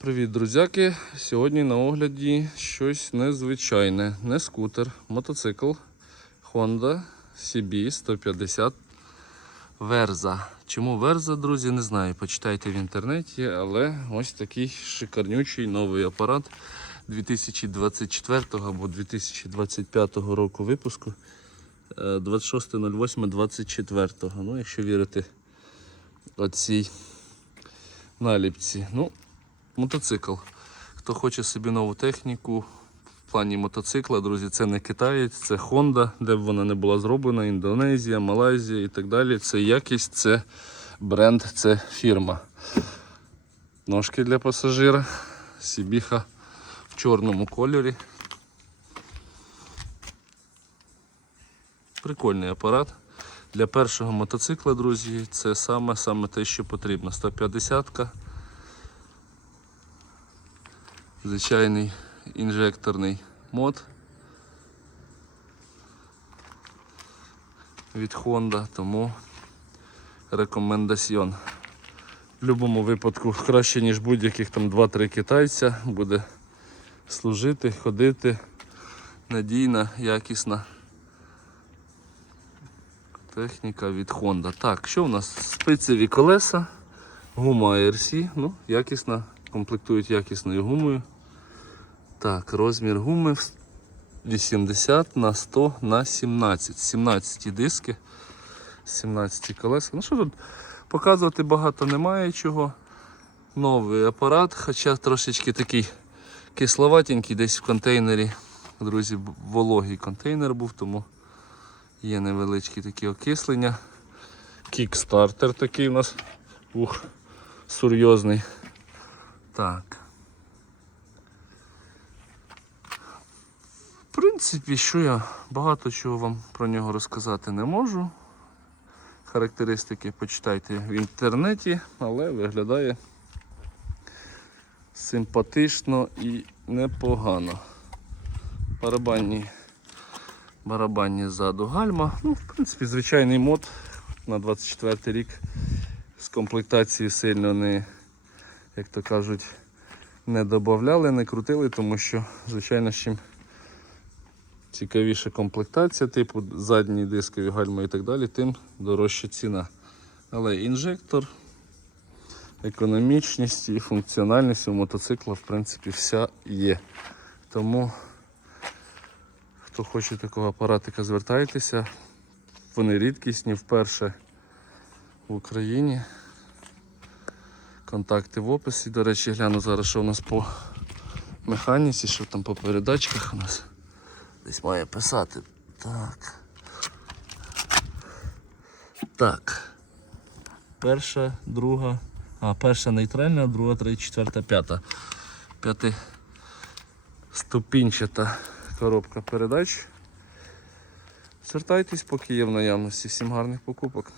Привіт, друзяки! Сьогодні на огляді щось незвичайне. Не скутер, мотоцикл Honda CB 150 Верза. Чому Верза, друзі, не знаю. Почитайте в інтернеті, але ось такий шикарнючий новий апарат 2024 або 2025 року випуску. Е, 26.08.24. Ну, якщо вірити оцій наліпці. Ну, мотоцикл. Хто хоче собі нову техніку в плані мотоцикла, друзі, це не китаєць, це Honda, де б вона не була зроблена, Індонезія, Малайзія і так далі. Це якість, це бренд, це фірма. Ножки для пасажира, Сібіха в чорному кольорі. Прикольний апарат. Для першого мотоцикла, друзі, це саме, саме те, що потрібно. 150-ка. Звичайний інжекторний мод від Honda, тому рекомендаціон. В будь-якому випадку краще, ніж будь-яких там 2-3 китайця, буде служити, ходити надійна, якісна техніка від Honda. Так, що у нас? Спицеві колеса, гума RC, ну, якісна, комплектують якісною гумою. Так, розмір гуми 80 на 100 на 17. 17 диски, 17 колеса. Ну що тут показувати багато немає чого. Новий апарат, хоча трошечки такий кисловатенький, десь в контейнері. Друзі, вологий контейнер був, тому є невеличкі такі окислення. Кікстартер такий у нас. Ух, серйозний. Так. Принципі, що я багато чого вам про нього розказати не можу. Характеристики почитайте в інтернеті, але виглядає симпатично і непогано. Барабанні, барабанні ззаду гальма. Ну, в принципі, звичайний мод на 24 рік з комплектації сильно не, як то кажуть, не додавали, не крутили, тому що, звичайно, з чим цікавіша комплектація, типу задні дискові гальма і так далі, тим дорожча ціна. Але інжектор, економічність і функціональність у мотоцикла в принципі вся є. Тому хто хоче такого апаратика, звертайтеся. Вони рідкісні вперше в Україні. Контакти в описі. До речі, гляну зараз, що у нас по механіці, що там по передачках у нас. Десь має писати. Так. Так. Перша, друга. А, перша нейтральна, друга, третя, четверта, п'ята. П'яти ступінчата коробка передач. Звертайтесь, поки є в наявності. Всім гарних покупок.